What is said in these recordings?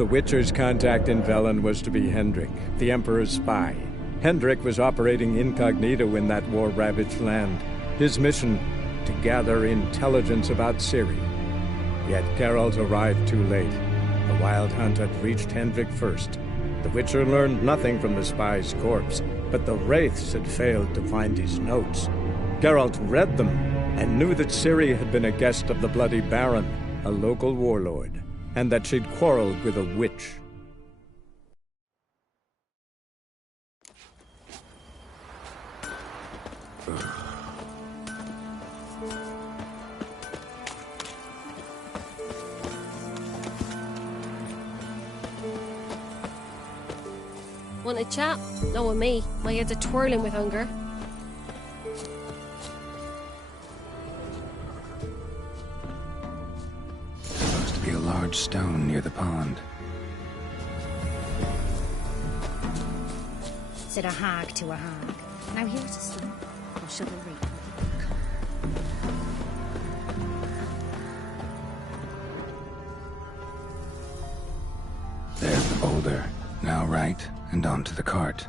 The Witcher's contact in Velen was to be Hendrik, the Emperor's spy. Hendrik was operating incognito in that war-ravaged land. His mission, to gather intelligence about Ciri. Yet Geralt arrived too late. The Wild Hunt had reached Hendrik first. The Witcher learned nothing from the spy's corpse, but the Wraiths had failed to find his notes. Geralt read them, and knew that Ciri had been a guest of the Bloody Baron, a local warlord, and that she'd quarreled with a witch. Want a chat? No one me. My head's a twirling with hunger. Supposed to be a large stone near the pond. Said a hag to a hag. Now here's a stone. Or shall we read? There's the boulder. Now right, and onto the cart.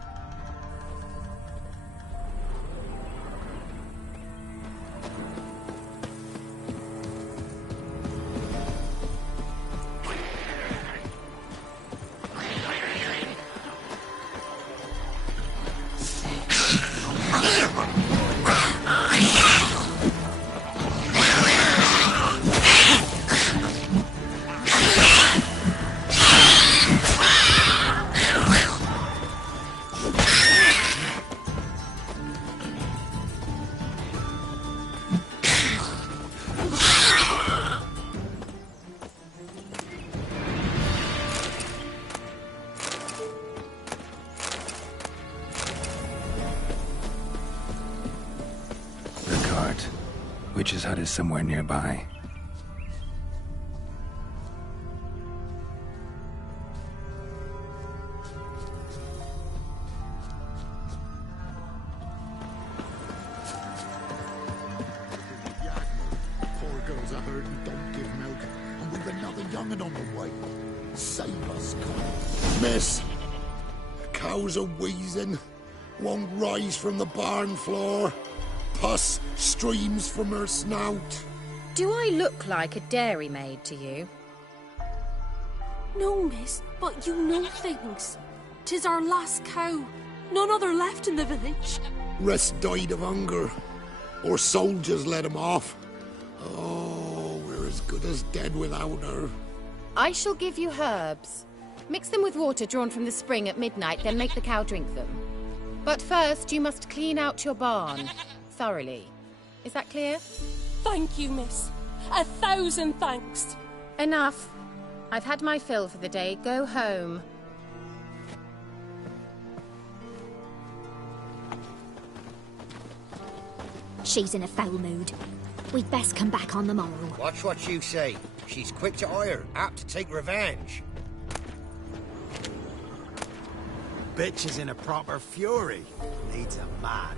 Witch's hut is somewhere nearby. Poor girls are hurt and don't give milk, and we've another young'un on the way. Save us, God. Miss, cows are wheezing, won't rise from the barn floor. Pus streams from her snout. Do I look like a dairymaid to you? No, miss, but you know things. 'Tis our last cow. None other left in the village. Rest died of hunger, or soldiers let him off. Oh, we're as good as dead without her. I shall give you herbs. Mix them with water drawn from the spring at midnight, then make the cow drink them. But first, you must clean out your barn. Thoroughly. Is that clear? Thank you, miss. 1,000 thanks. Enough. I've had my fill for the day. Go home. She's in a foul mood. We'd best come back on the morrow. Watch what you say. She's quick to ire, apt to take revenge. Bitch is in a proper fury. Needs a man.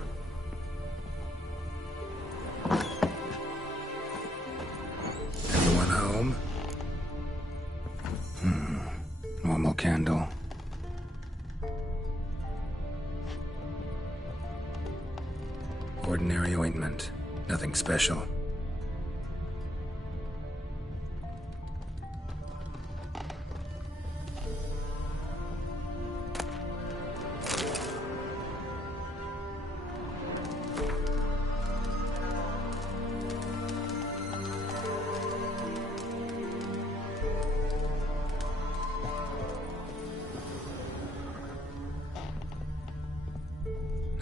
Anyone home? Normal candle. Ordinary ointment. Nothing special.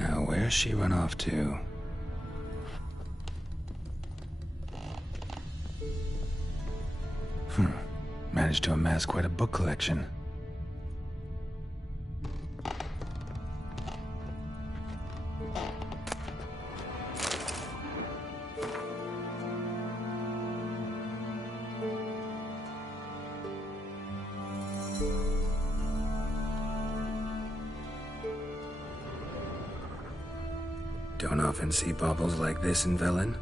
Now, where's she run off to? Managed to amass quite a book collection. Don't often see baubles like this in Velen.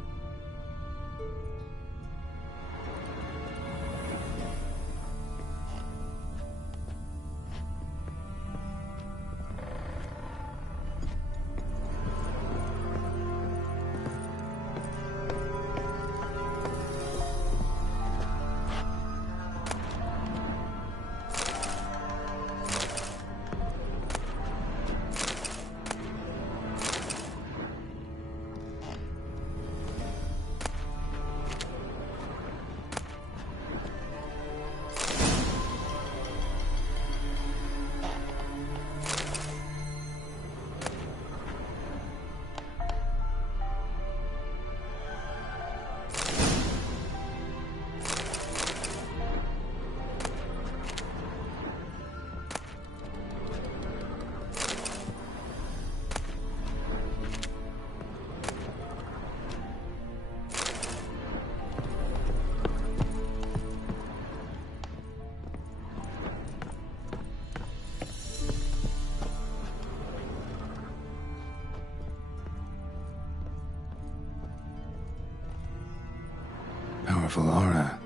powerful aura.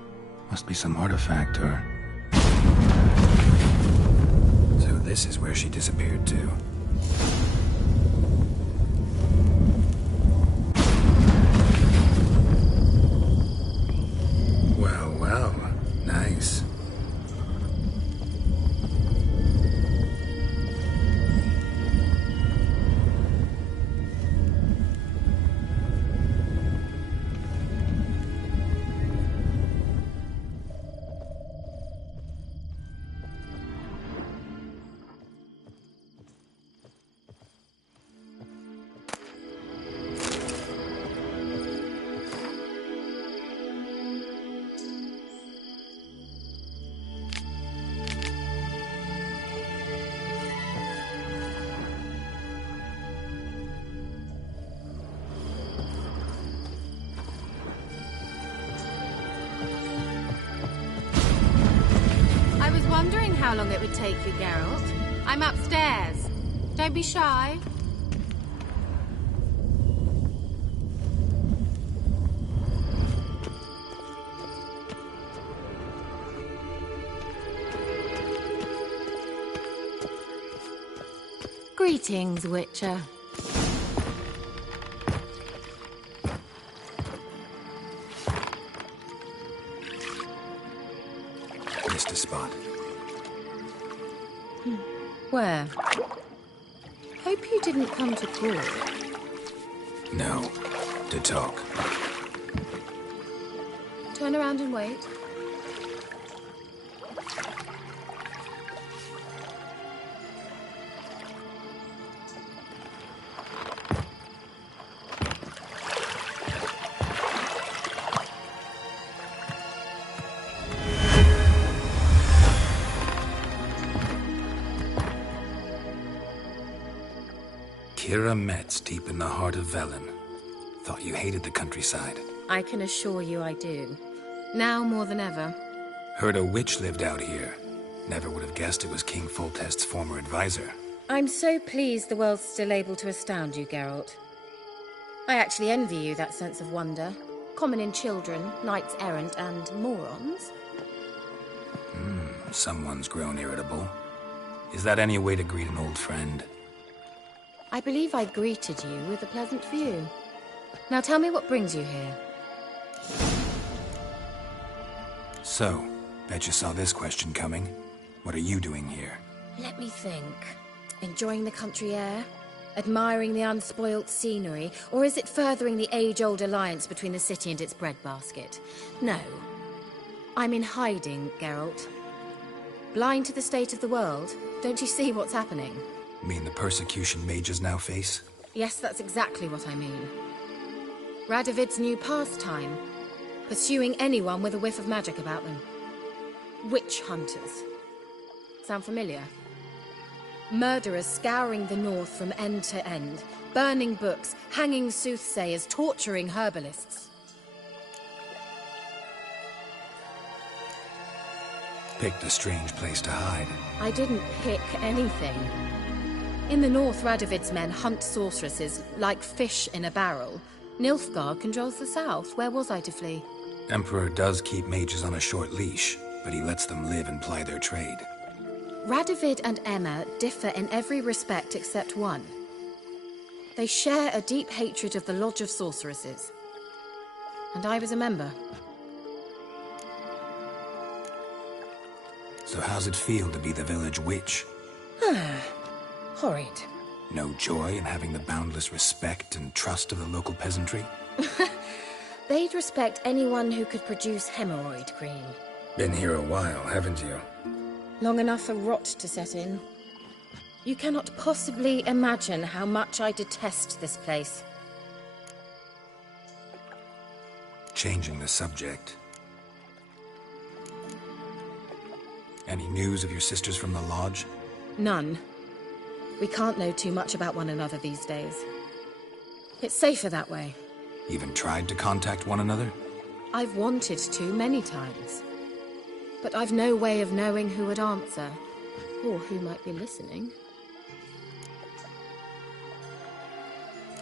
Must be some artifact or... So this is where she disappeared to. Well, well. Nice. Wondering how long it would take you, Geralt. I'm upstairs. Don't be shy. Greetings, Witcher. Missed a spot. Where? Hope you didn't come to call. No. To talk. Turn around and wait. Kira Metz, deep in the heart of Velen. Thought you hated the countryside. I can assure you I do. Now more than ever. Heard a witch lived out here. Never would have guessed it was King Foltest's former advisor. I'm so pleased the world's still able to astound you, Geralt. I actually envy you that sense of wonder. Common in children, knights errant, and morons. Someone's grown irritable. Is that any way to greet an old friend? I believe I greeted you with a pleasant view. Now tell me what brings you here. So, bet you saw this question coming. What are you doing here? Let me think. Enjoying the country air? Admiring the unspoilt scenery? Or is it furthering the age-old alliance between the city and its breadbasket? No. I'm in hiding, Geralt. Blind to the state of the world? Don't you see what's happening? Mean the persecution mages now face? Yes, that's exactly what I mean. Radovid's new pastime. Pursuing anyone with a whiff of magic about them. Witch hunters. Sound familiar? Murderers scouring the north from end to end. Burning books, hanging soothsayers, torturing herbalists. Picked a strange place to hide. I didn't pick anything. In the north, Radovid's men hunt sorceresses like fish in a barrel. Nilfgaard controls the south. Where was I to flee? Emperor does keep mages on a short leash, but he lets them live and ply their trade. Radovid and Emma differ in every respect except one. They share a deep hatred of the Lodge of Sorceresses. And I was a member. So how's it feel to be the village witch? Horrid. No joy in having the boundless respect and trust of the local peasantry? They'd respect anyone who could produce hemorrhoid cream. Been here a while, haven't you? Long enough for rot to set in. You cannot possibly imagine how much I detest this place. Changing the subject. Any news of your sisters from the lodge? None. We can't know too much about one another these days. It's safer that way. Even tried to contact one another? I've wanted to many times. But I've no way of knowing who would answer, or who might be listening.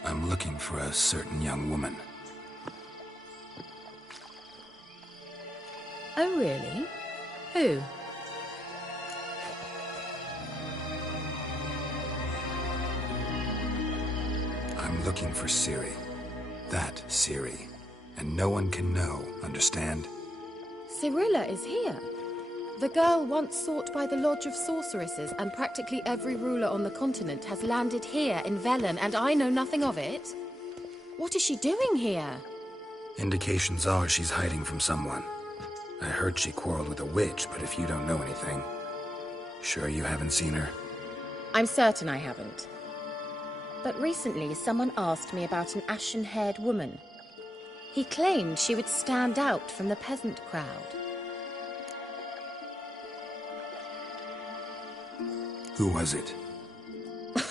I'm looking for a certain young woman. Oh, really? Who? I'm looking for Ciri. That Ciri. And no one can know, understand? Cirilla is here. The girl once sought by the Lodge of Sorceresses, and practically every ruler on the continent has landed here in Velen, and I know nothing of it. What is she doing here? Indications are she's hiding from someone. I heard she quarreled with a witch, but if you don't know anything... Sure you haven't seen her? I'm certain I haven't. But recently someone asked me about an ashen-haired woman. He claimed she would stand out from the peasant crowd. Who was it?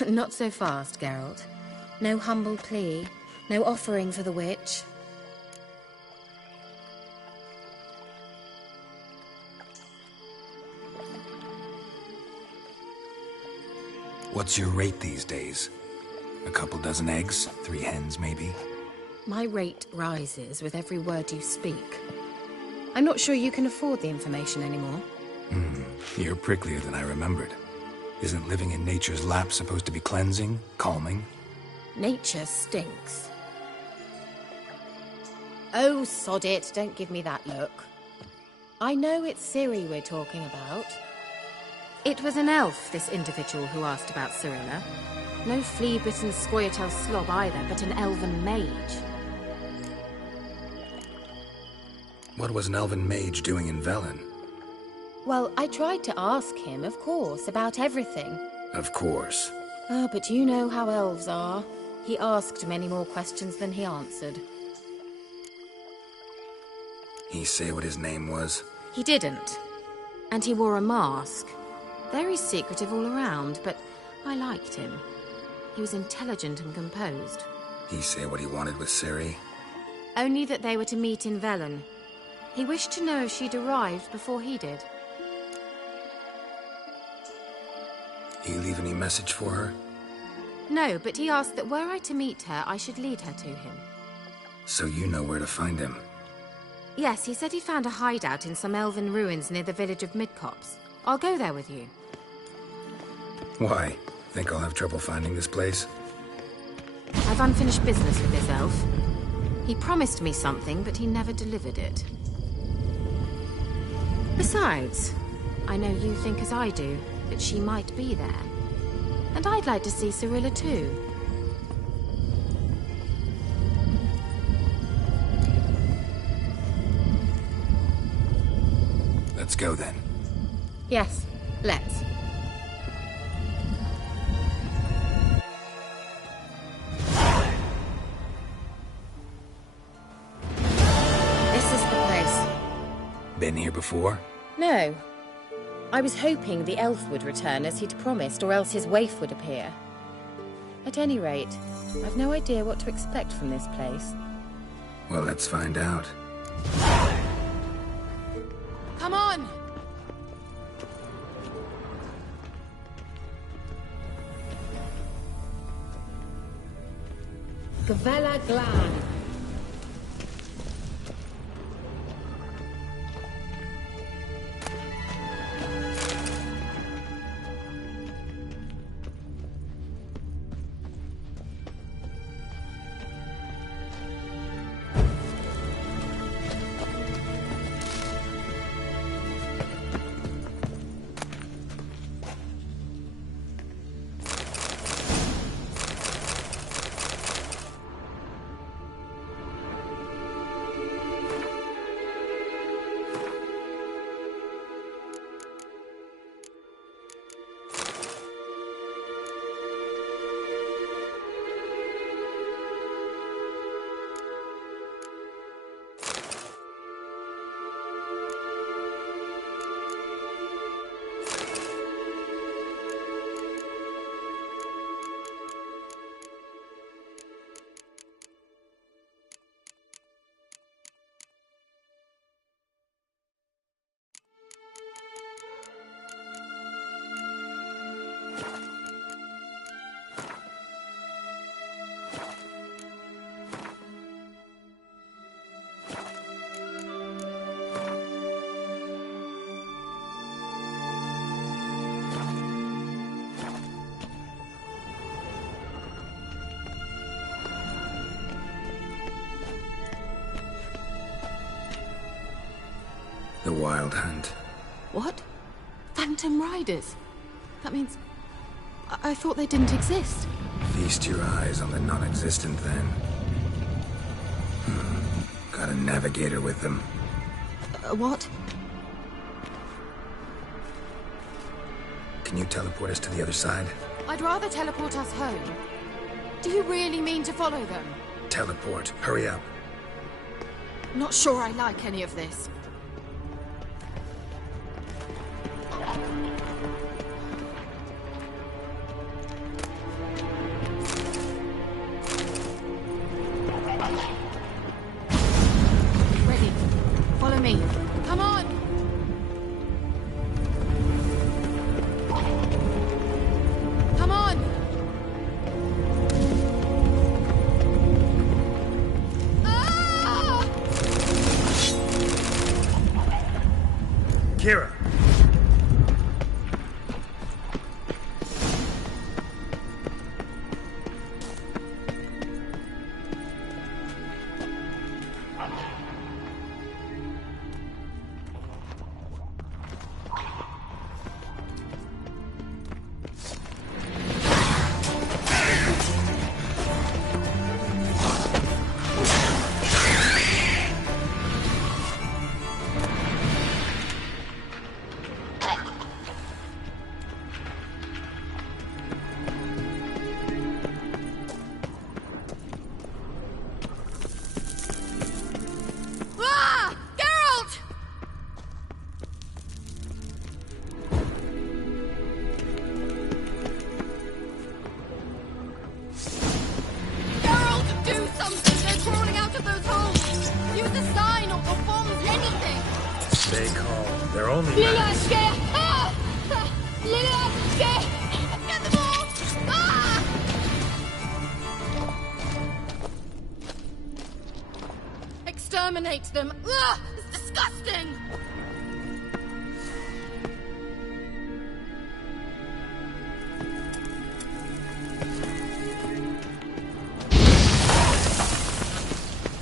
Not so fast, Geralt. No humble plea, no offering for the witch. What's your rate these days? A couple dozen eggs? 3 hens, maybe? My rate rises with every word you speak. I'm not sure you can afford the information anymore. You're pricklier than I remembered. Isn't living in nature's lap supposed to be cleansing, calming? Nature stinks. Oh, sod it, don't give me that look. I know it's Ciri we're talking about. It was an elf, this individual who asked about Cirilla. No flea-bitten Scoia'tael slob either, but an elven mage. What was an elven mage doing in Velen? Well, I tried to ask him, of course, about everything. Of course. Oh, but you know how elves are. He asked many more questions than he answered. He say what his name was? He didn't. And he wore a mask. Very secretive all around, but I liked him. He was intelligent and composed. He say what he wanted with Ciri? Only that they were to meet in Velen. He wished to know if she'd arrived before he did. He leave any message for her? No, but he asked that were I to meet her, I should lead her to him. So you know where to find him? Yes, he said he found a hideout in some elven ruins near the village of Midcopse. I'll go there with you. Why? Think I'll have trouble finding this place? I've unfinished business with this elf. He promised me something, but he never delivered it. Besides, I know you think as I do, that she might be there. And I'd like to see Cirilla too. Let's go then. Yes, let's. This is the place. Been here before? No. I was hoping the elf would return as he'd promised, or else his waif would appear. At any rate, I've no idea what to expect from this place. Well, let's find out. Come on! Gavella Glan. The Wild Hunt. What? Phantom Riders? That means... I thought they didn't exist. Feast your eyes on the non-existent, then. Got a navigator with them. What? Can you teleport us to the other side? I'd rather teleport us home. Do you really mean to follow them? Teleport. Hurry up. Not sure I like any of this. Ready. Follow me. Come on! Come on! Ah! Kira! Ah! Geralt! Geralt, do something! They're crawling out of those holes! Use a sign or bombs, anything! Stay calm. They're only... Lilaske! Ah! Lilaske! Get them all! Ah! Exterminate them! Ugh! It's disgusting!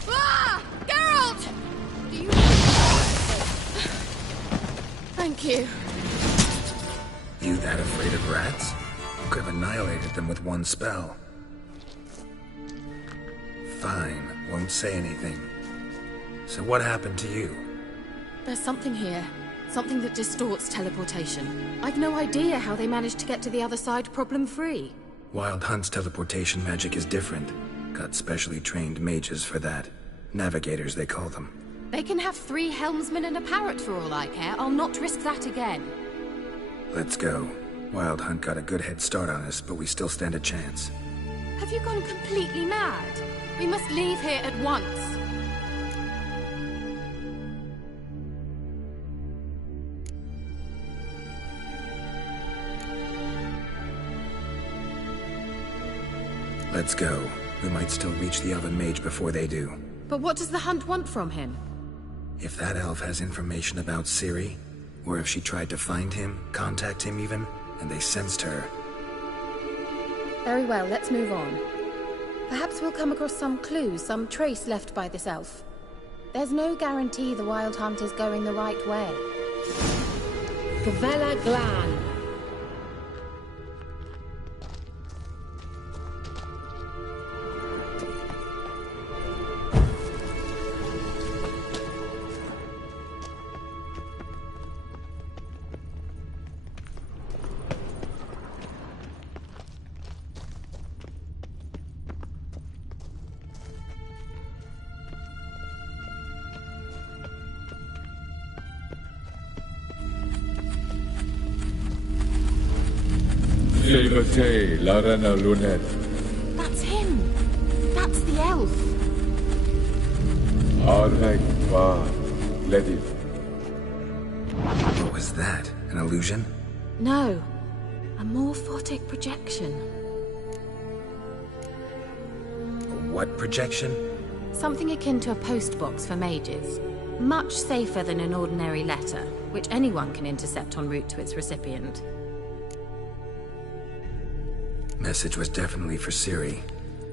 Ah! Geralt! Do you... Thank you. You that afraid of rats? Could have annihilated them with one spell. Fine. Won't say anything. So what happened to you? There's something here. Something that distorts teleportation. I've no idea how they managed to get to the other side problem-free. Wild Hunt's teleportation magic is different. Got specially trained mages for that. Navigators, they call them. They can have 3 helmsmen and a parrot for all I care. I'll not risk that again. Let's go. Wild Hunt got a good head start on us, but we still stand a chance. Have you gone completely mad? We must leave here at once. Let's go. We might still reach the Oven Mage before they do. But what does the Hunt want from him? If that elf has information about Ciri, or if she tried to find him, contact him even, and they sensed her. Very well, let's move on. Perhaps we'll come across some clue, some trace left by this elf. There's no guarantee the Wild Hunt is going the right way. Gavella Glan. Larana Lunet. That's him! That's the elf! Let it. What was that? An illusion? No. A morphotic projection. What projection? Something akin to a postbox for mages. Much safer than an ordinary letter, which anyone can intercept en route to its recipient. Message was definitely for Ciri,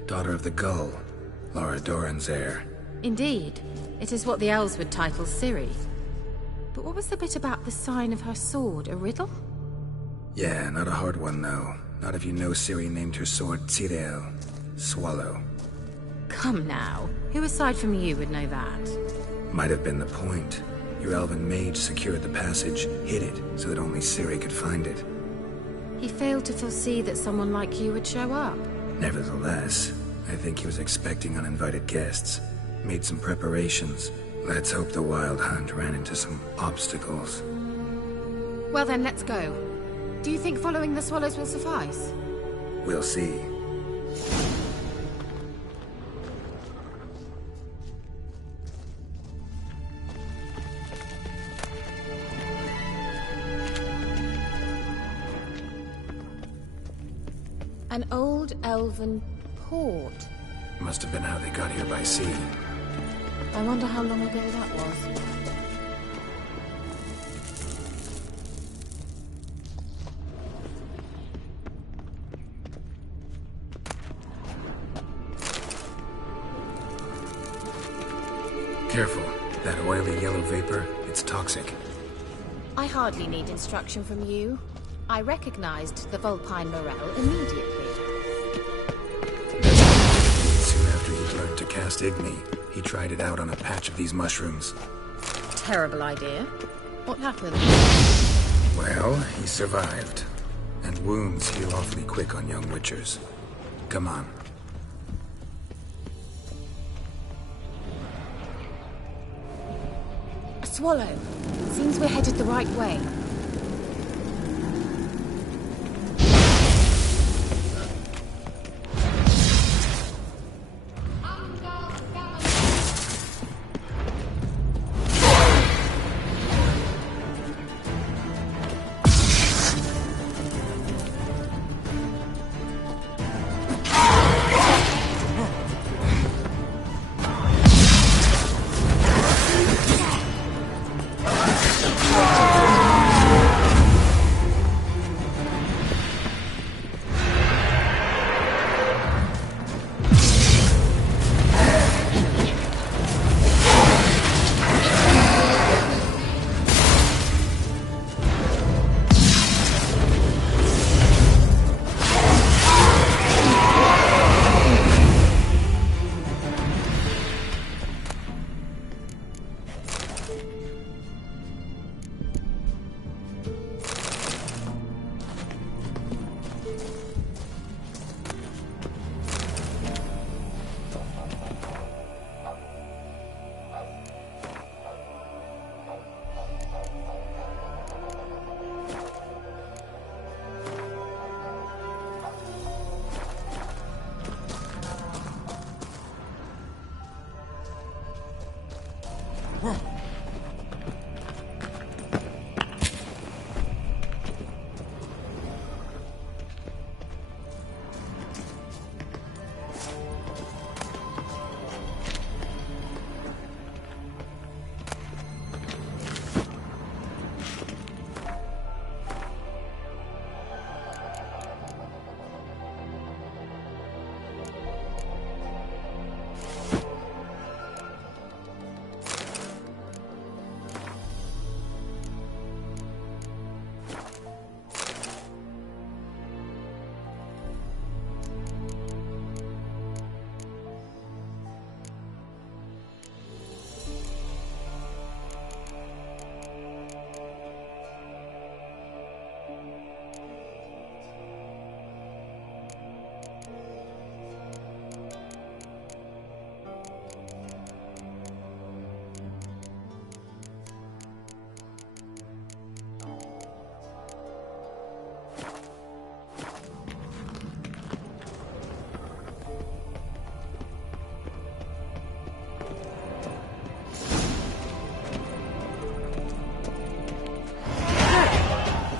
daughter of the Gull, Lara Doran's heir. Indeed. It is what the elves would title Ciri. But what was the bit about the sign of her sword? A riddle? Yeah, not a hard one, though. Not if you know Ciri named her sword Tyrell. Swallow. Come now. Who aside from you would know that? Might have been the point. Your elven mage secured the passage, hid it, so that only Ciri could find it. He failed to foresee that someone like you would show up. Nevertheless, I think he was expecting uninvited guests. Made some preparations. Let's hope the Wild Hunt ran into some obstacles. Well then, let's go. Do you think following the swallows will suffice? We'll see. An old elven port. Must have been how they got here by sea. I wonder how long ago that was. Careful. That oily yellow vapor, it's toxic. I hardly need instruction from you. I recognized the Vulpine Morel immediately. Soon after he'd learned to cast Igni, he tried it out on a patch of these mushrooms. Terrible idea. What happened? Well, he survived. And wounds heal awfully quick on young witchers. Come on. A swallow. Seems we're headed the right way.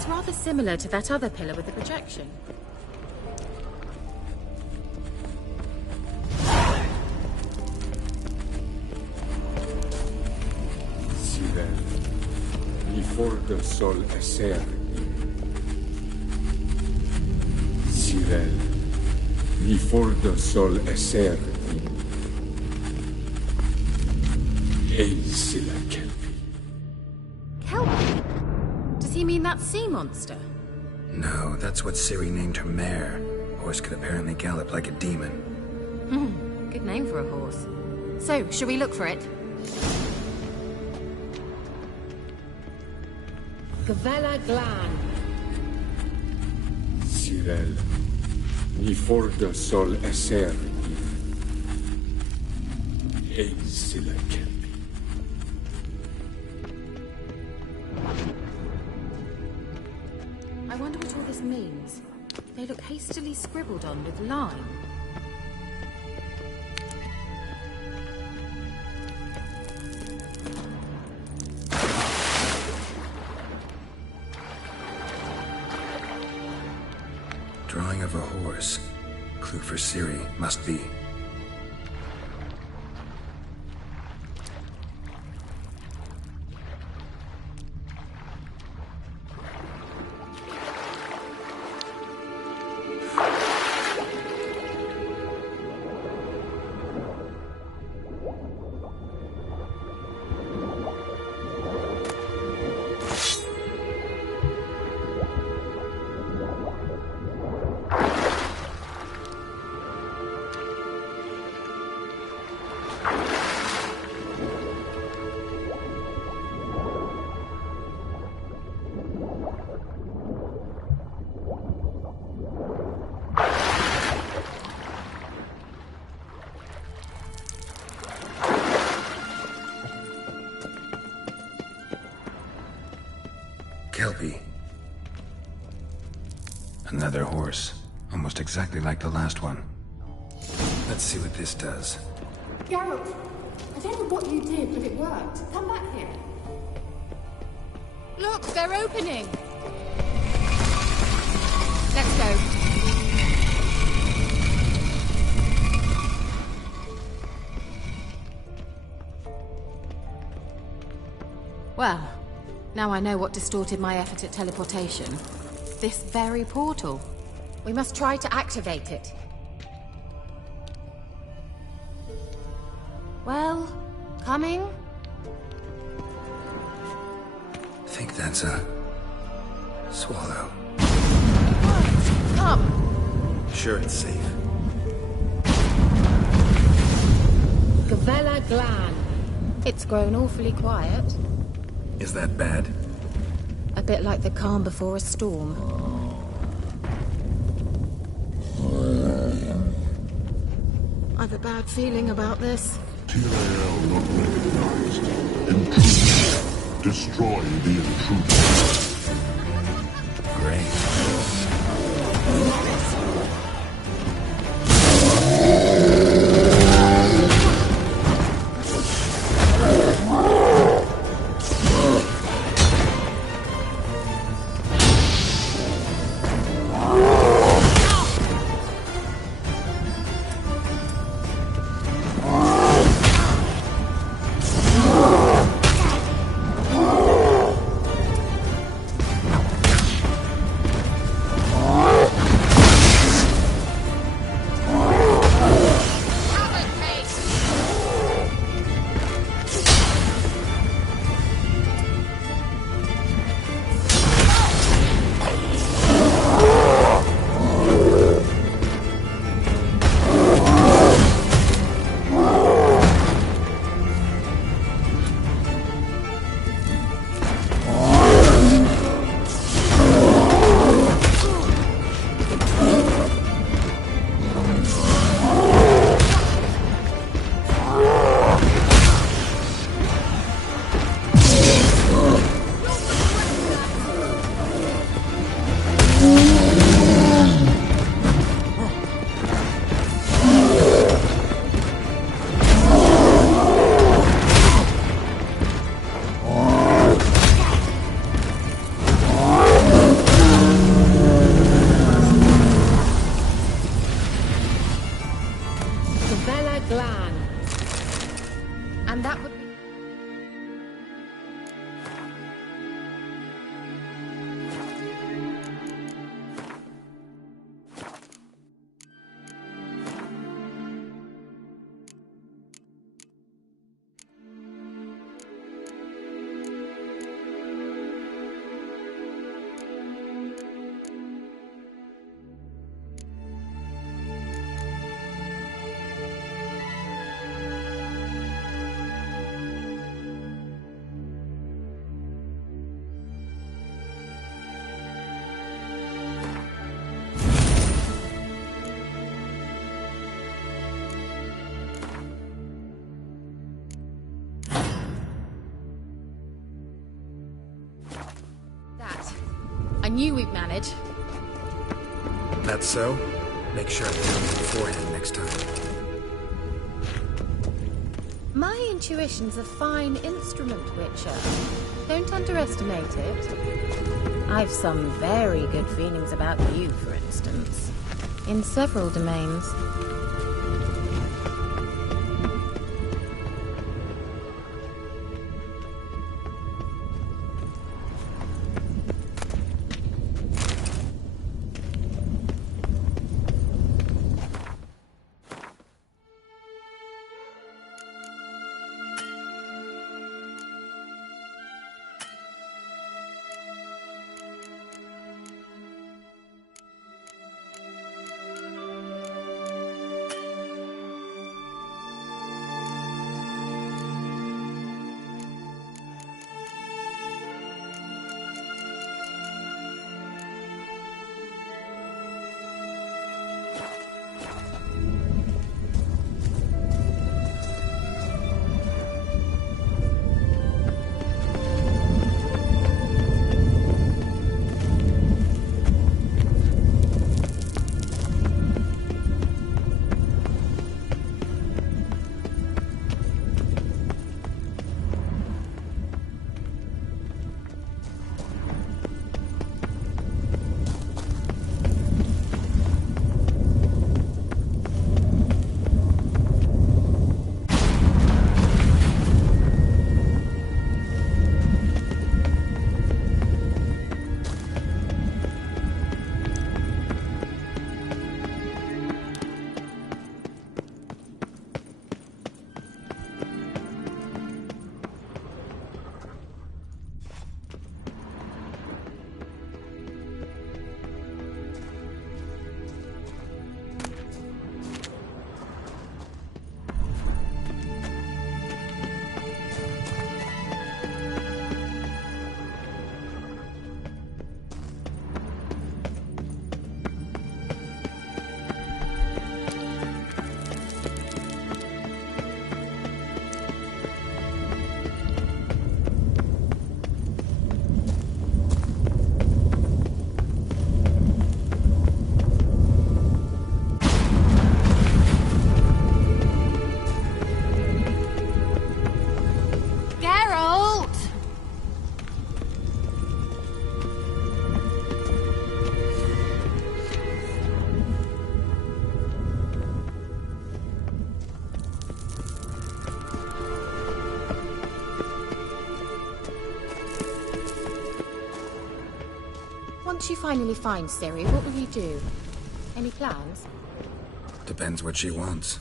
Rather similar to that other pillar with the projection. Cyril, ni for de sol eser. Cyril, ni for de sol eser. Hey, c'est la Kelpie. that sea monster? No, that's what Ciri named her mare. Horse could apparently gallop like a demon. Good name for a horse. So, shall we look for it? Gavella Glan. Cyril, ni forda sol esser Hey, Silla Kelpie. I wonder what all this means. They look hastily scribbled on with lime. Drawing of a horse. Clue for Ciri, must be. Kelpie. Another horse. Almost exactly like the last one. Let's see what this does. Geralt, I don't know what you did, but it worked. Come back here. Look, they're opening! Let's go. Well, now I know what distorted my effort at teleportation. This very portal. We must try to activate it. Well, coming? Think that's a swallow. Come! Sure it's safe. Gavella Glan. It's grown awfully quiet. Is that bad? A bit like the calm before a storm. I've a bad feeling about this. Tyrael not recognized. Intruder. Destroy the intruder. Great. Glan. And that would be... knew we'd manage. That's so? Make sure I tell you beforehand next time. My intuition's a fine instrument, Witcher. Don't underestimate it. I've some very good feelings about you, for instance. In several domains. Once you finally find Ciri, what will you do? Any plans? Depends what she wants.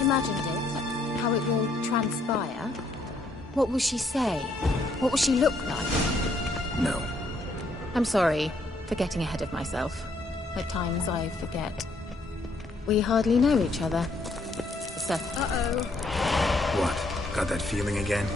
Imagined it, how it will transpire. What will she say? What will she look like? No. I'm sorry for getting ahead of myself. At times I forget. We hardly know each other. So... Uh-oh. What? Got that feeling again?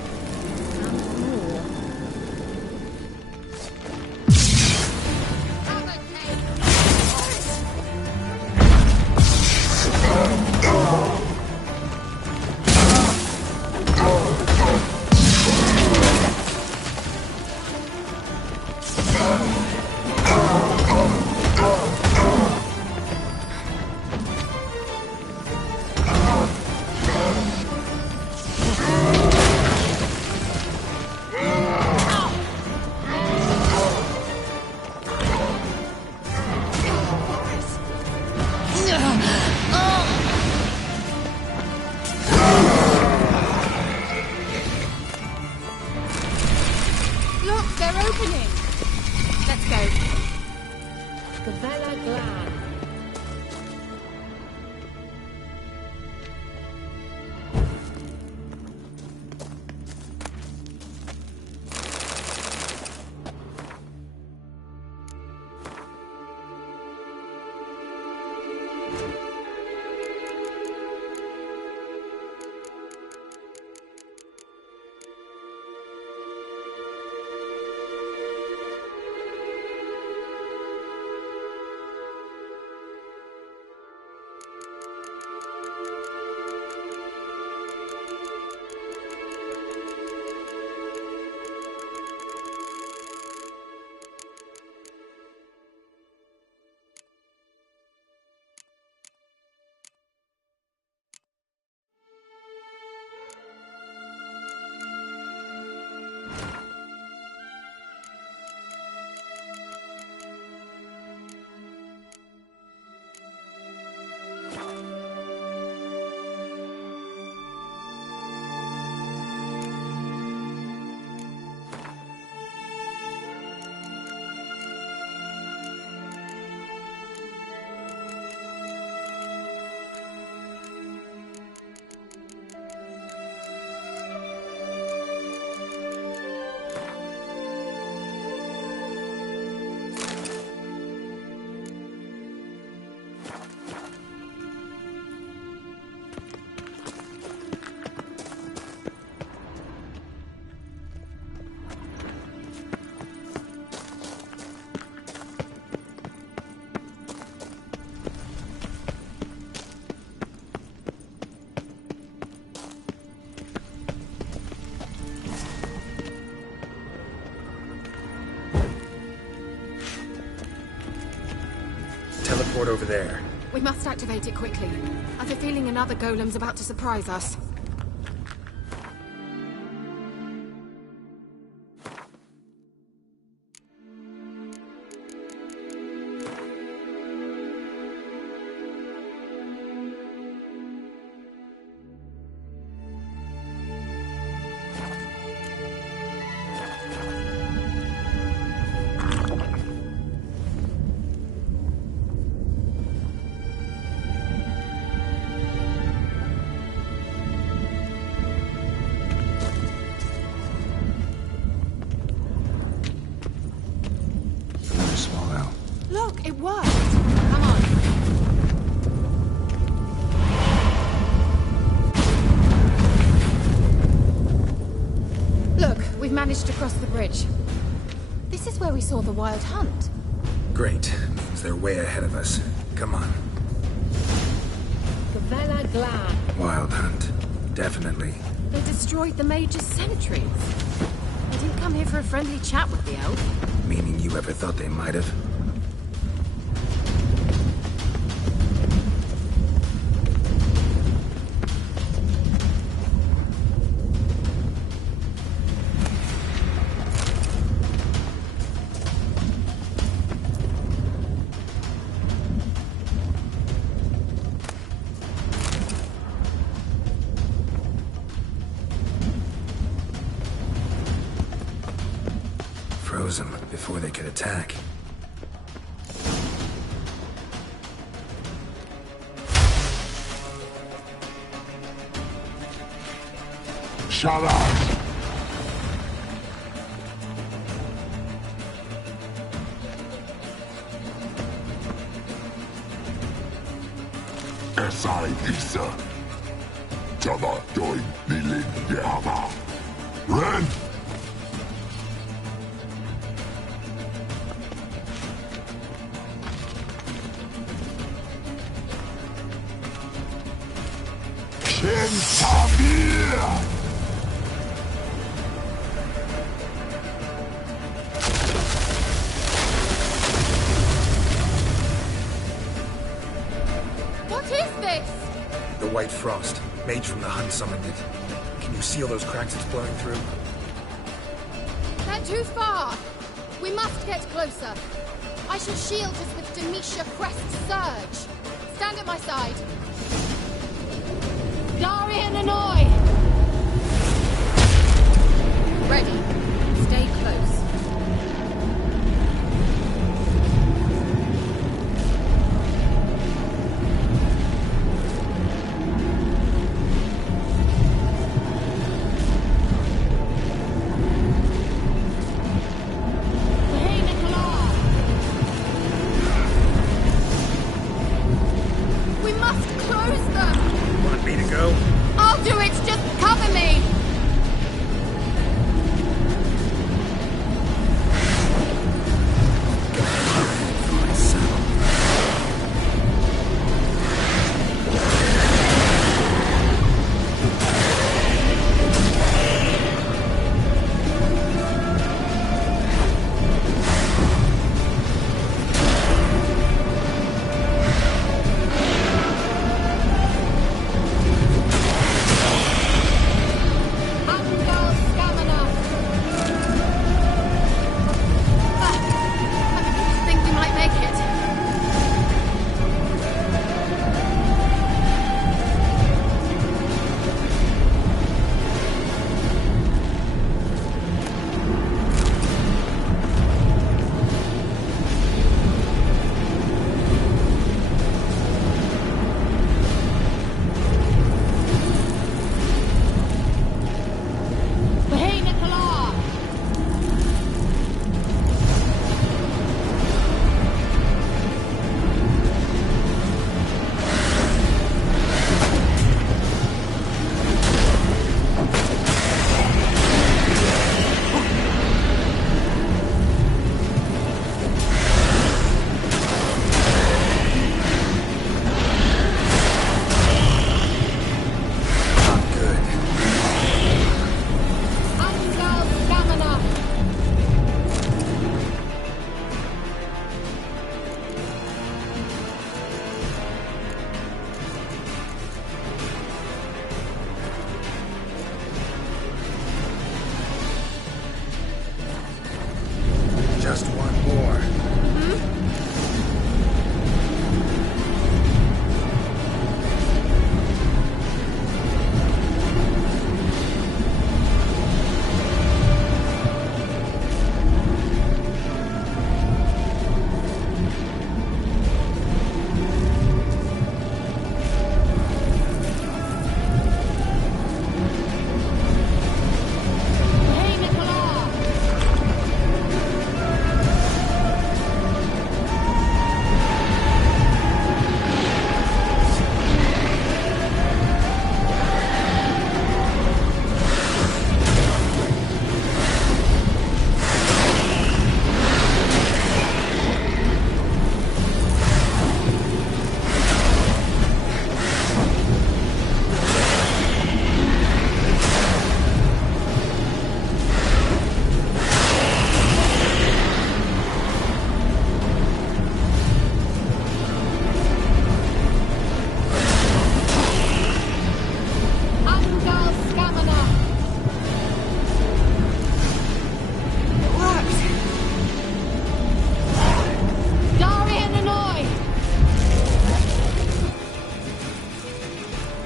teleport over there. We must activate it quickly. I have a feeling another golem's about to surprise us. Look, it worked! Come on. Look, we've managed to cross the bridge. This is where we saw the Wild Hunt. Great. Means they're way ahead of us. Come on. Gavella Glan. Wild Hunt. Definitely. They destroyed the Major's sentries. They didn't come here for a friendly chat with the elf. Meaning you ever thought they might have? Froze them before they could attack. Shut up! Esai Isa. Java doing Nilin Yama. Ren! What is this? The White Frost. Mage from the Hunt summoned it. Can you seal those cracks it's blowing through? They're too far. We must get closer. I shall shield us with Demisha Crest's surge. Stand at my side. Darian Annoy! Ready. Stay close. We must close them! Want me to go? I'll do it! Just cover me!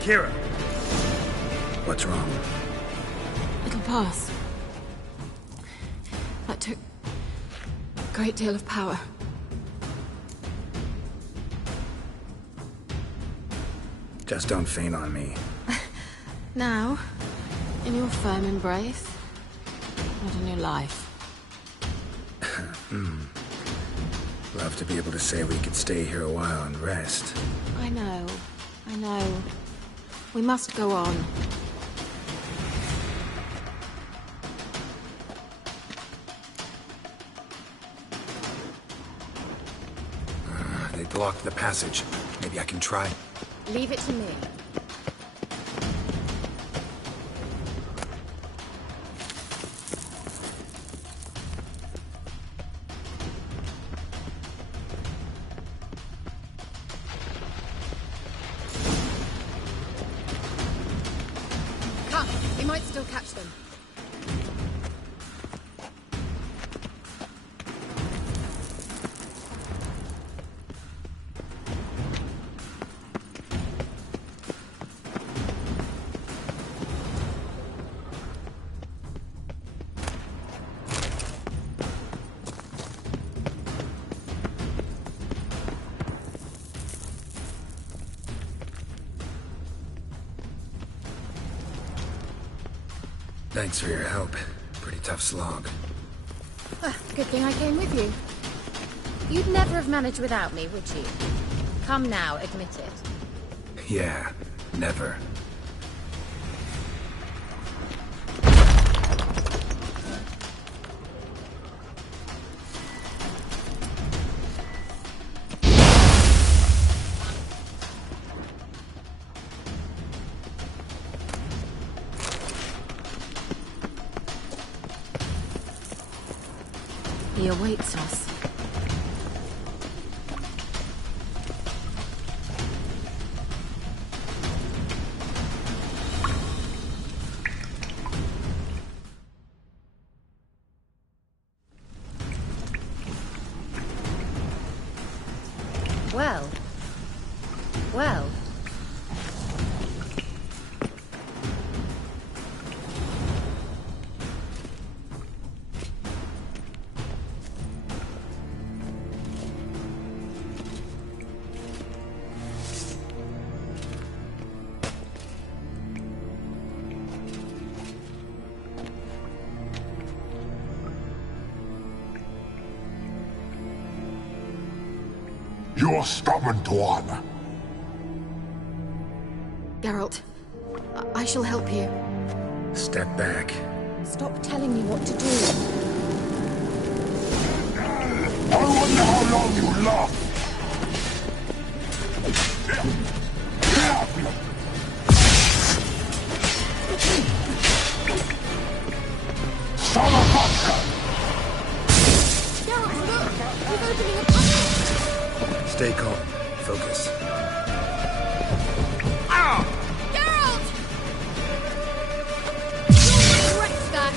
Kira. What's wrong? It'll pass. That took a great deal of power. Just don't faint on me. Now, in your firm embrace, not in your life. Love to be able to say we could stay here a while and rest. I know. We must go on. They blocked the passage. Maybe I can try. Leave it to me. Come, we might still catch them. Thanks for your help. Pretty tough slog. Good thing I came with you. You'd never have managed without me, would you? Come now, admit it. Yeah, never. He awaits us. Well. You're stubborn, Tuan. Geralt, I shall help you. Step back. Stop telling me what to do. I wonder how long you last. Geralt, look! He's opening a tunnel! Stay calm. Focus. Geralt! You'll regret that!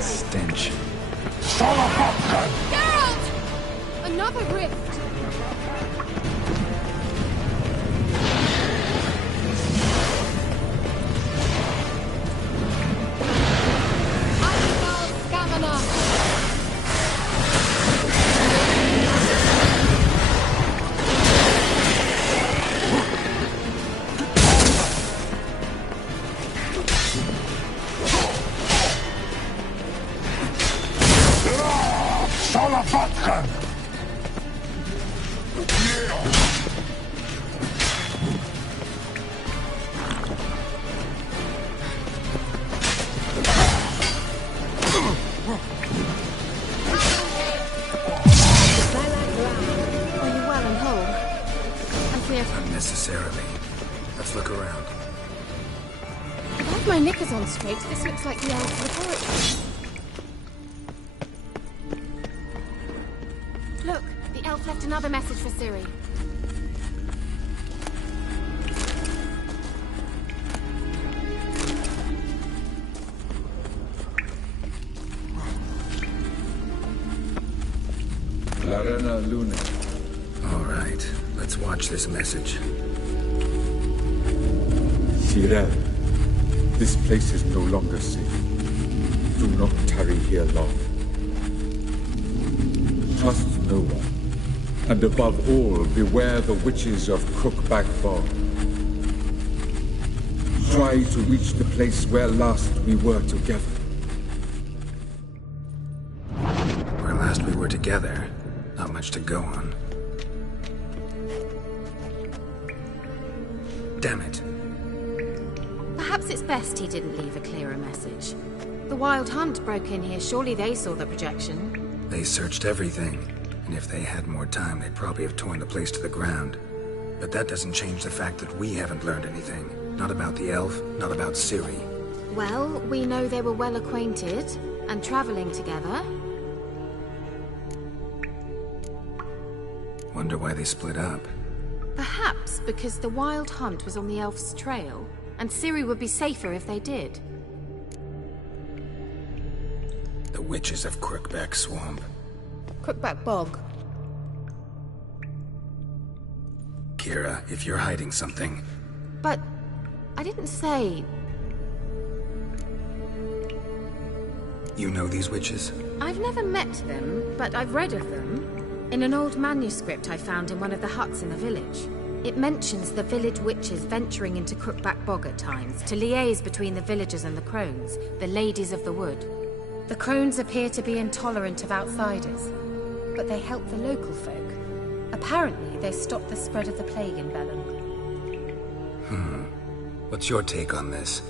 Stench. Geralt! Another rift! Animal stamina! necessarily. Let's look around. If I have my knickers on straight, this looks like the elf laboratory. Look, the elf left another message for Ciri. Larena Luna. All right, let's watch this message. Tyrell, this place is no longer safe. Do not tarry here long. Trust no one. And above all, beware the witches of Crookback Bog. Try to reach the place where last we were together. Where last we were together, not much to go on. Damn it. Perhaps it's best he didn't leave a clearer message. The Wild Hunt broke in here. Surely they saw the projection. They searched everything, and if they had more time, they'd probably have torn the place to the ground. But that doesn't change the fact that we haven't learned anything. Not about the elf, not about Ciri. Well, we know they were well acquainted and traveling together. Wonder why they split up. Perhaps because the Wild Hunt was on the elf's trail, and Ciri would be safer if they did. The witches of Crookback Swamp. Crookback Bog. Kira, if you're hiding something... But I didn't say... You know these witches? I've never met them, but I've read of them. In an old manuscript I found in one of the huts in the village. It mentions the village witches venturing into Crookback Bog at times to liaise between the villagers and the crones, the ladies of the wood. The crones appear to be intolerant of outsiders, but they help the local folk. Apparently, they stopped the spread of the plague in Velen. What's your take on this?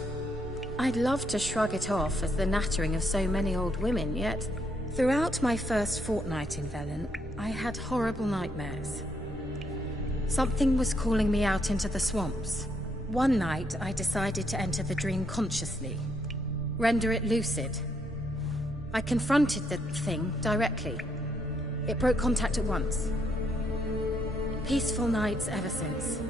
I'd love to shrug it off as the nattering of so many old women, yet throughout my first fortnight in Velen, I had horrible nightmares. Something was calling me out into the swamps. One night, I decided to enter the dream consciously, render it lucid. I confronted the thing directly. It broke contact at once. Peaceful nights ever since.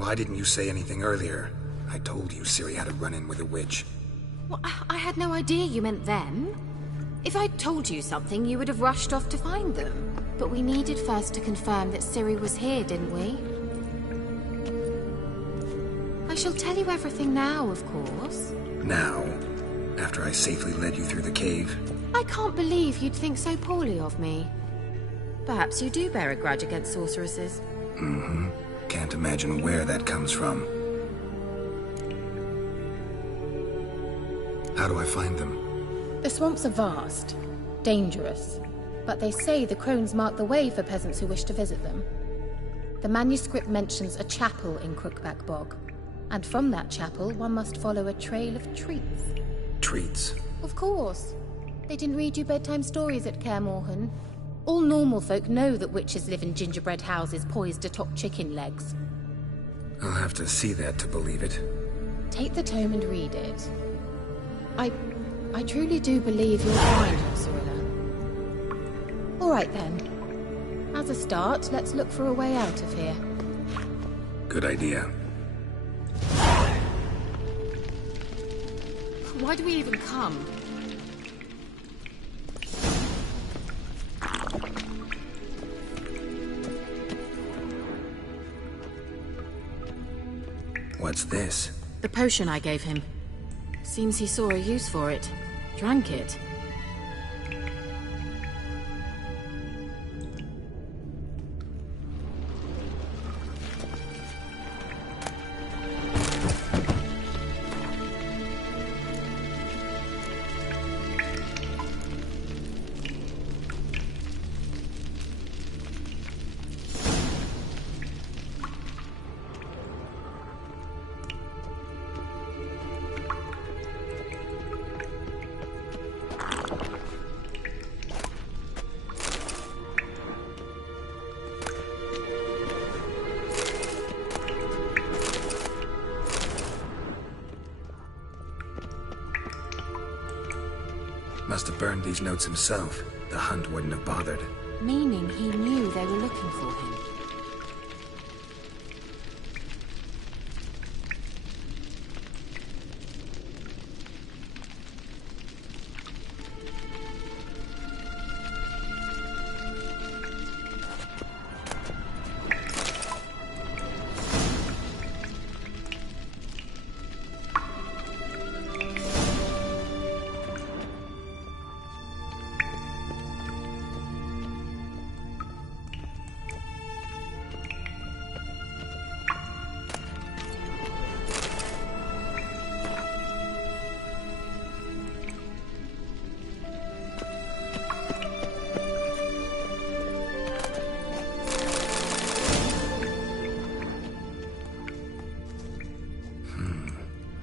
Why didn't you say anything earlier? I told you Ciri had a run-in with a witch. Well, I had no idea you meant them. If I'd told you something, you would have rushed off to find them. But we needed first to confirm that Ciri was here, didn't we? I shall tell you everything now, of course. Now? After I safely led you through the cave? I can't believe you'd think so poorly of me. Perhaps you do bear a grudge against sorceresses. Mm-hmm. Can't imagine where that comes from. How do I find them? The swamps are vast, dangerous, but they say the crones mark the way for peasants who wish to visit them. The manuscript mentions a chapel in Crookback Bog, and from that chapel one must follow a trail of treats. Treats? Of course. They didn't read you bedtime stories at Kaer Morhen. All normal folk know that witches live in gingerbread houses poised atop chicken legs. I'll have to see that to believe it. Take the tome and read it. I truly do believe you'll find her, Cyrilla. All right then. As a start, let's look for a way out of here. Good idea. Why do we even come? What's this? The potion I gave him. Seems he saw a use for it. Drank it. Must have burned these notes himself. The hunt wouldn't have bothered. Meaning he knew they were looking for him.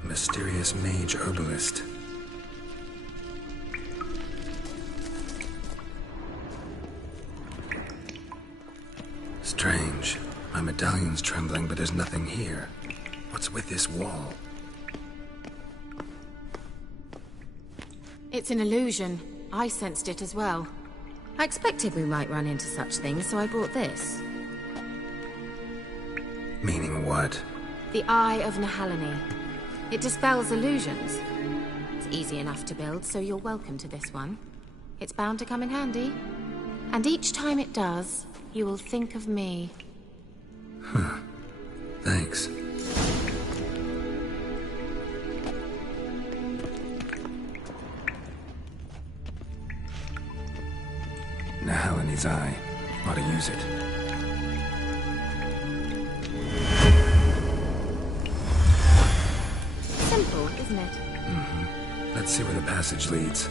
Mysterious mage herbalist. Strange. My medallion's trembling, but there's nothing here. What's with this wall? It's an illusion. I sensed it as well. I expected we might run into such things, so I brought this. Meaning what? The Eye of Nehaleni. It dispels illusions. It's easy enough to build, so you're welcome to this one. It's bound to come in handy. And each time it does, you will think of me. Huh. Thanks. Nehaleni's eye. Ought to use it. Simple, isn't it? Mm-hmm. Let's see where the passage leads.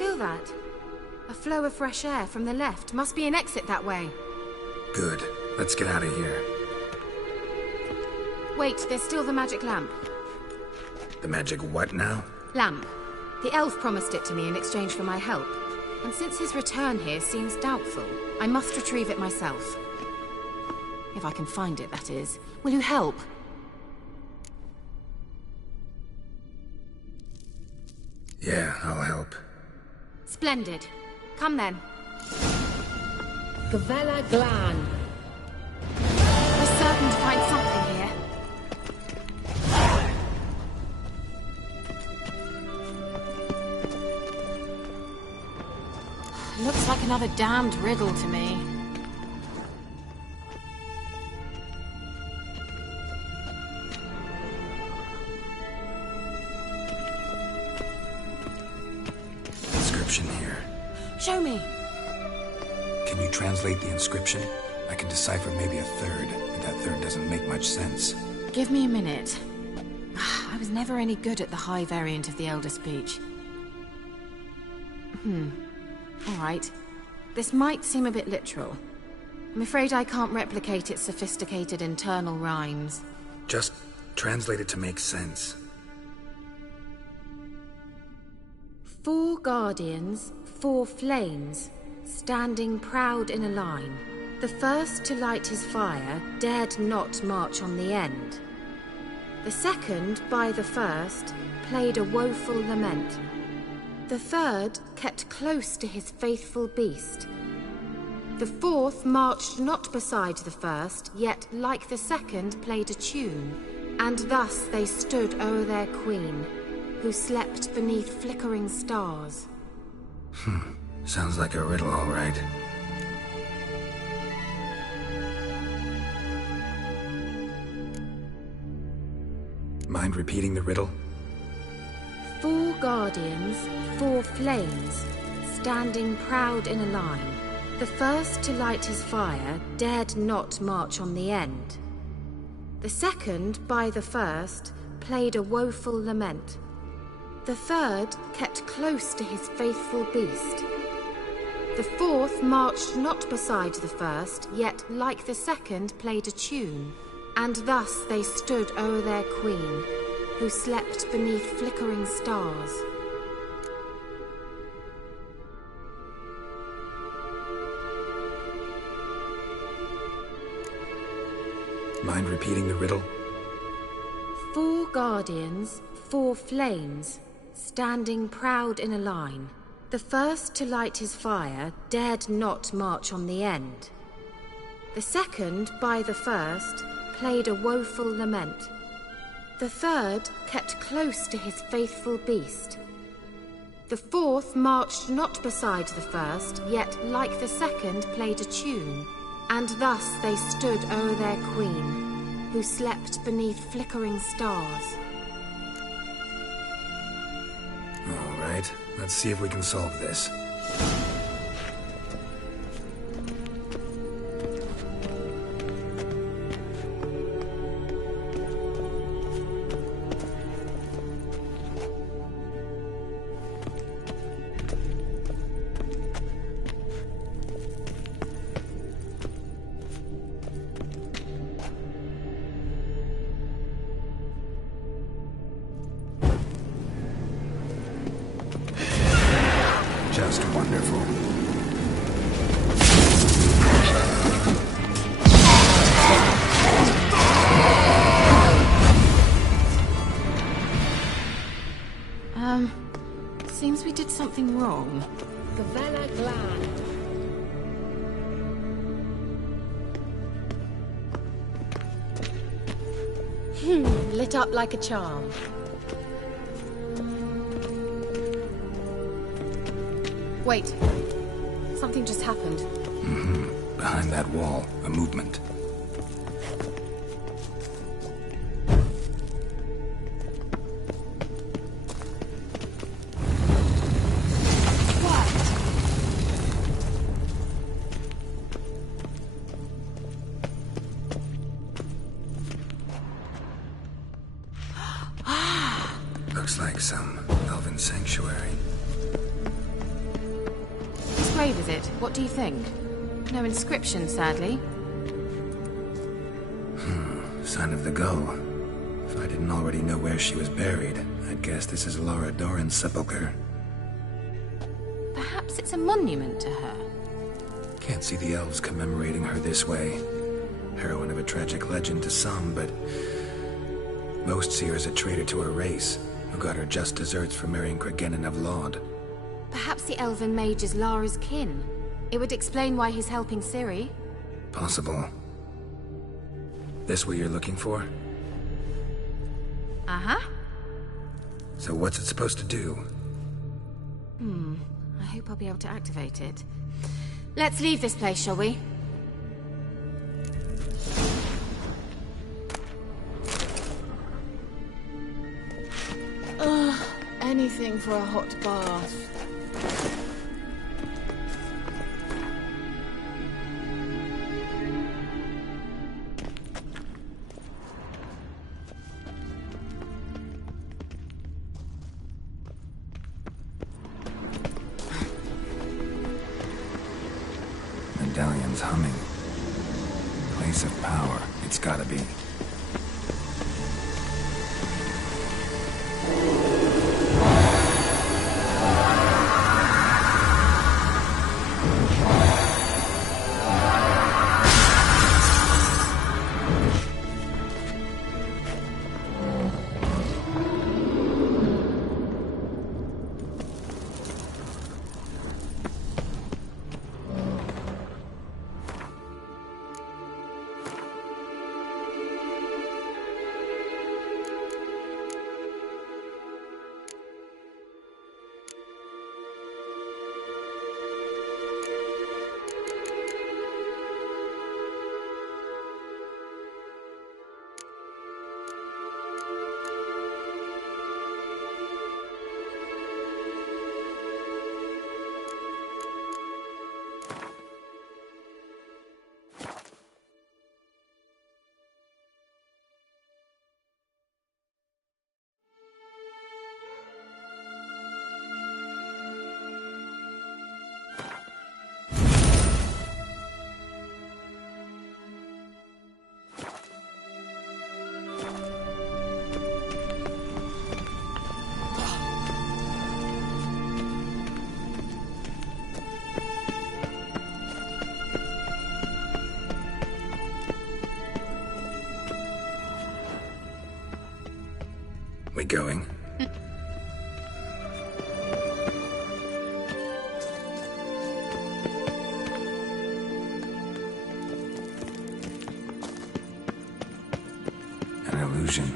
feel that? A flow of fresh air from the left. Must be an exit that way. Good. Let's get out of here. Wait, there's still the magic lamp. The magic what now? Lamp. The elf promised it to me in exchange for my help. And since his return here seems doubtful, I must retrieve it myself. If I can find it, that is. Will you help? Yeah, I'll help. Splendid. Come then. Gavella Glan. We're certain to find something here. Looks like another damned riddle to me. Inscription here. Show me. Can you translate the inscription? I can decipher maybe a third, but that third doesn't make much sense. Give me a minute. I was never any good at the high variant of the Elder Speech. Alright. This might seem a bit literal. I'm afraid I can't replicate its sophisticated internal rhymes. Just translate it to make sense. 4 guardians, 4 flames, standing proud in a line. The first to light his fire dared not march on the end. The second, by the first, played a woeful lament. The third kept close to his faithful beast. The fourth marched not beside the first, yet like the second played a tune. And thus they stood o'er their queen, who slept beneath flickering stars. Sounds like a riddle, all right. Mind repeating the riddle? 4 guardians, 4 flames, standing proud in a line. The first to light his fire dared not march on the end. The second, by the first, played a woeful lament. The third kept close to his faithful beast. The fourth marched not beside the first, yet like the second played a tune. And thus they stood o'er their queen, who slept beneath flickering stars. Mind repeating the riddle? 4 guardians, 4 flames, standing proud in a line. The first to light his fire dared not march on the end. The second, by the first, played a woeful lament. The third kept close to his faithful beast. The fourth marched not beside the first, yet like the second played a tune. And thus they stood o'er their queen, who slept beneath flickering stars. All right, let's see if we can solve this. Just wonderful. Seems we did something wrong. Gavella Glan. Lit up like a charm. Wait. Something just happened. Behind that wall, a movement. Looks like some elven sanctuary. grave is it? What do you think? No inscription, sadly. Sign of the gull. If I didn't already know where she was buried, I'd guess this is Laura Doran's sepulcher. Perhaps it's a monument to her. Can't see the elves commemorating her this way. Heroine of a tragic legend to some, but most see her as a traitor to her race, who got her just desserts for marrying Cregennan of Laud. Perhaps the elven mage is Lara's kin. It would explain why he's helping Ciri. Possible. This what you're looking for? Uh-huh. So what's it supposed to do? I hope I'll be able to activate it. Let's leave this place, shall we? Anything for a hot bath. Medallion's humming. Place of power. It's gotta be. We going? An illusion.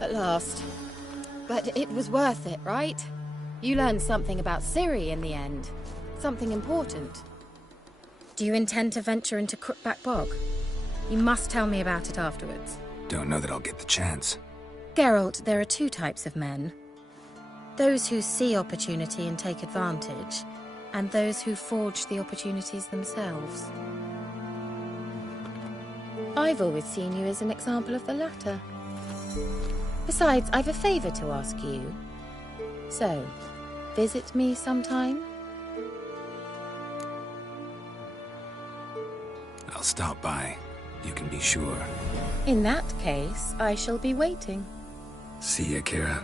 At last. But it was worth it, right? You learned something about Ciri in the end. Something important. Do you intend to venture into Crookback Bog? You must tell me about it afterwards. Don't know that I'll get the chance. Geralt, there are two types of men. Those who see opportunity and take advantage, and those who forge the opportunities themselves. I've always seen you as an example of the latter. Besides, I've a favor to ask you. So, visit me sometime? I'll stop by. You can be sure. In that case, I shall be waiting. See ya, Kira.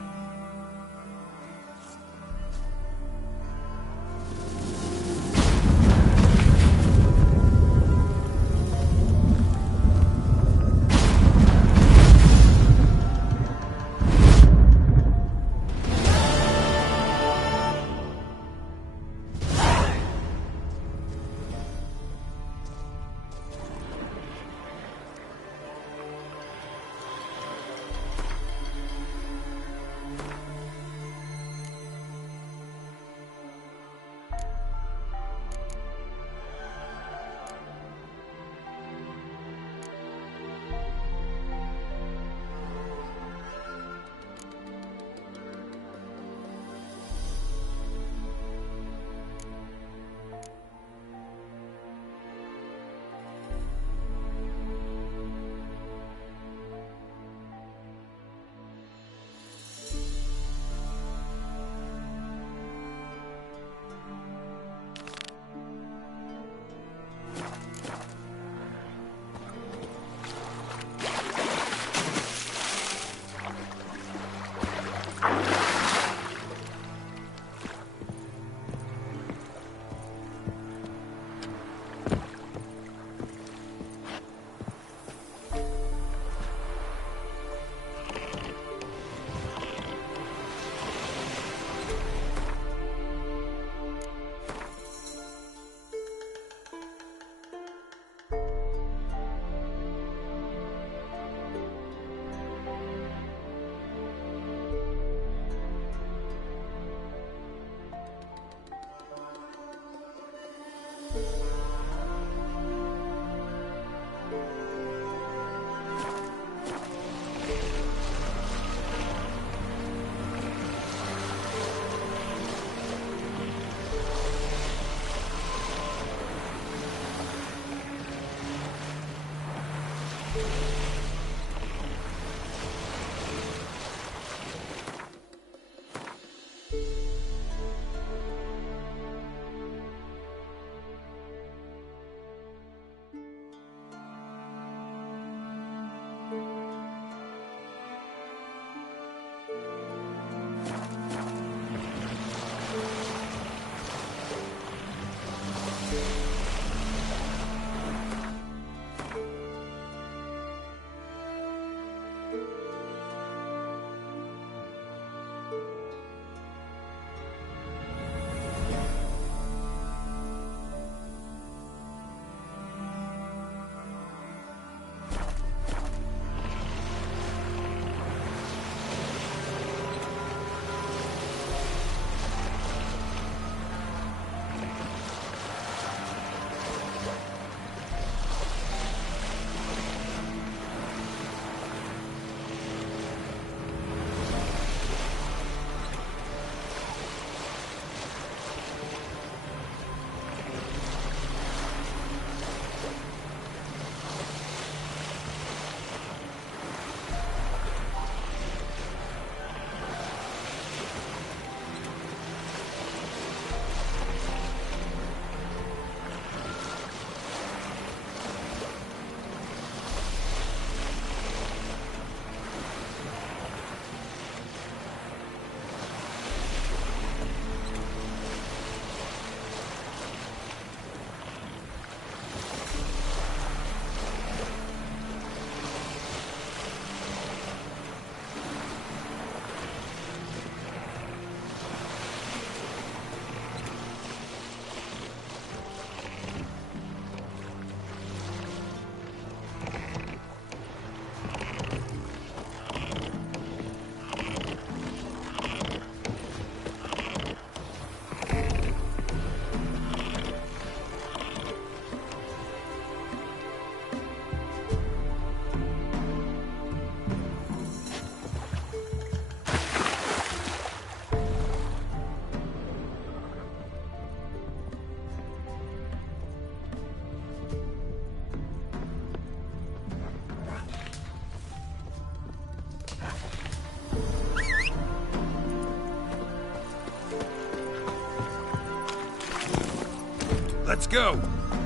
Let's go!